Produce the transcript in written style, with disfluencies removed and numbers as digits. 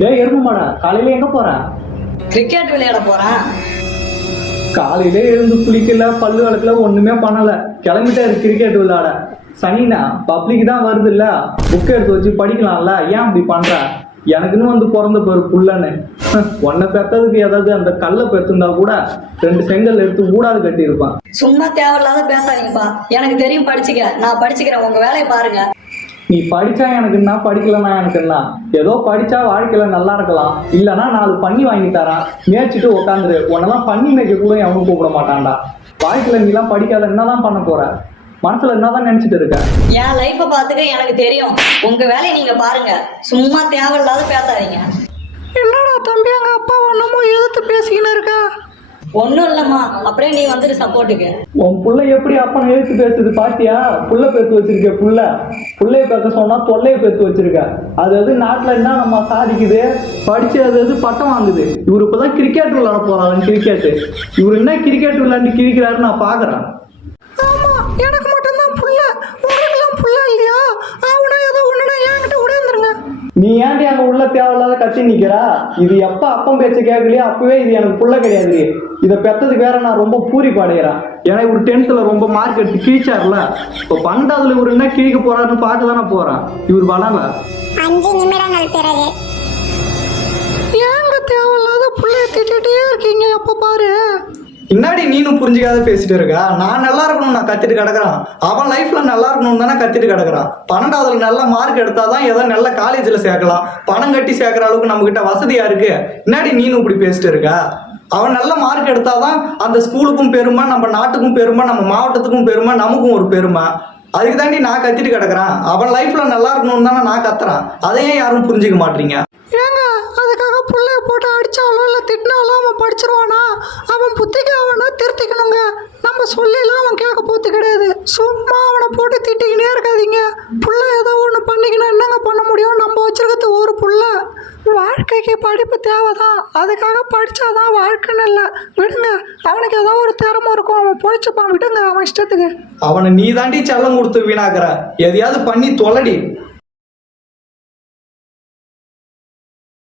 டேய் எருமமாடா, காலையில எங்க போற? கிரிக்கெட் விளையாட போறேன். காலையில எழுந்து குளிக்கல, பல்லு வளர்க்கல, ஒண்ணுமே பண்ணல, கிளம்பிட்டாரு கிரிக்கெட் விளையாட. சனினா பப்ளிக் தான் வருது இல்ல, புக் எடுத்து வச்சு படிக்கலாம்ல, ஏன் அப்படி பண்ற? எனக்குன்னு வந்து பிறந்த பேரு புள்ளன்னு. உன்னை பெத்ததுக்கு ஏதாவது அந்த கல்லை பெத்திருந்தா கூட 2 செங்கல் எடுத்து ஊடாது கட்டி இருப்பான். சும்மா தேவையில்லாத பேசாதீங்கப்பா. எனக்கு தெரியும், படிச்சுக்க. நான் படிச்சுக்கிறேன், உங்க வேலையை பாருங்க. நீ படிச்சா எனக்கு என்ன, படிக்கலன்னா எனக்கு என்ன? ஏதோ படிச்சா வாழ்க்கையில நல்லா இருக்கலாம், இல்லைன்னா 4 பண்ணி வாங்கி தரான், மேய்ச்சிட்டு உட்காந்துரு. உன்னெல்லாம் பண்ணி மேய்க்க கூட எவனும் கூப்பிட மாட்டான்டா. வாழ்க்கையில நீ எல்லாம் படிக்காத என்னதான் பண்ண போற? மனசுல என்னதான் நினைச்சிட்டு இருக்க? என் லைஃப பாத்துக்க எனக்கு தெரியும். உங்க வேலையை நீங்க பாருங்க. சும்மா தேவையில்லாத பேசாதீங்க. என்னடா தம்பி, அங்க அப்பா ஒன்னமோ எதிர்த்து பேசிக்கின்னு இருக்கா? ஒன்னும் இல்லம்மா, அப்படியே நீ வந்துட்டு சப்போர்ட்டுக்கு. உன் புள்ள எப்படி அப்பனை எழுத்து பேசுது பாத்தியா? புள்ள பேத்து வச்சிருக்க, புள்ளைய பேச சொன்னா தொல்லைய பேத்து வச்சிருக்க. அது நாட்டுல என்ன நம்ம சாதிக்குது? படிச்சு அது பட்டம் வாங்குது. இவரு இப்பதான் கிரிக்கெட் விளையாட போறாங்க. கிரிக்கெட் இவரு என்ன கிரிக்கெட் விளையாண்டு கிழிக்கிறாரு நான் பாக்குறேன். ஆமா, எனக்கு மட்டும்தான் புள்ள, உங்களுக்கெல்லாம் புள்ள இல்லையா? அவனா ஏதோ ஒண்ணுனா என்கிட்ட உடையாந்துருங்க. நீ ஏன்டி அங்க உள்ள தேவையில்லாத கத்தி நிக்கிறா? இது எப்ப அப்பம் பேச்ச கேட்கலையே அப்பவே இது எனக்கு புள்ள கிடையாது. இதை பெத்ததுக்கு வேற நான் ரொம்ப பூரி பாடுகிறேன். ஏன்னா இவர் 10th ரொம்ப மார்க் எடுத்து கிழிச்சார்ல, இப்போ 12th இவர் என்ன கிழிக்க போறாருன்னு பார்க்க தானே போறான். இவர் வளரல. 5 நிமிடங்கள் பிறகு. ஏங்க தேவையில்லாத புள்ளைய திட்டிகிட்டே இருக்கீங்க எப்ப பாரு? பின்னாடி நீனும் புரிஞ்சுக்காத பேசிட்டு இருக்கா. நான் நல்லா இருக்கணும் நான் கத்திட்டு கிடக்குறான். அவன் லைஃப்ல நல்லா இருக்கணும் தானே கத்திட்டு கிடக்குறான். 12th நல்ல மார்க் எடுத்தாதான் ஏதோ நல்ல காலேஜ்ல சேர்க்கலாம். பணம் கட்டி சேர்க்கிற அளவுக்கு நம்ம கிட்ட வசதியா இருக்கு. பின்னாடி நீனும் இப்படி பேசிட்டு இருக்கா. அவன் நல்ல மார்க் எடுத்தாதான் அந்த ஸ்கூலுக்கும் பெருமை, நம்ம நாட்டுக்கும் பெருமை, நம்ம மாவட்டத்துக்கும் பெருமை, நமக்கும் ஒரு பெருமை. அதுக்கு தாண்டி நான் கத்திட்டு கிடக்குறான். அவன் லைஃப்ல நல்லா இருக்கணும்னு தானே நான் கத்துறான். அதையே யாரும் புரிஞ்சுக்க மாட்டீங்க. ஏங்க அதுக்காக புள்ளைய போட்டு அடிச்சாலும் இல்லை திட்டினாலும் அவன் படிச்சிருவானா? அவன் புத்திக்கு அவனை திருத்திக்கணுங்க. நம்ம சொல்லிலாம் அவன் கேட்க போத்து கிடையாது. சும்மா அவனை போட்டு திட்டிக்கினே இருக்காதீங்க. புள்ள ஏதோ ஒன்று பண்ணிக்கணும், என்னங்க பண்ண முடியும்? நம்ம வச்சிருக்கிறது ஒரு புள்ள. வாழ்க்கைக்கு படிப்பு தேவைதான், அதுக்காக படித்தாதான் வாழ்க்கைன்னு இல்லை. விடுங்க, அவனுக்கு ஏதோ ஒரு திறமை இருக்கும், அவன் பொழிச்சுப்பான். விடுங்க அவன் இஷ்டத்துக்கு. அவனை நீ தாண்டி செல்லம் கொடுத்து வீணாக்குற. எதையாவது பண்ணி தொலைடி.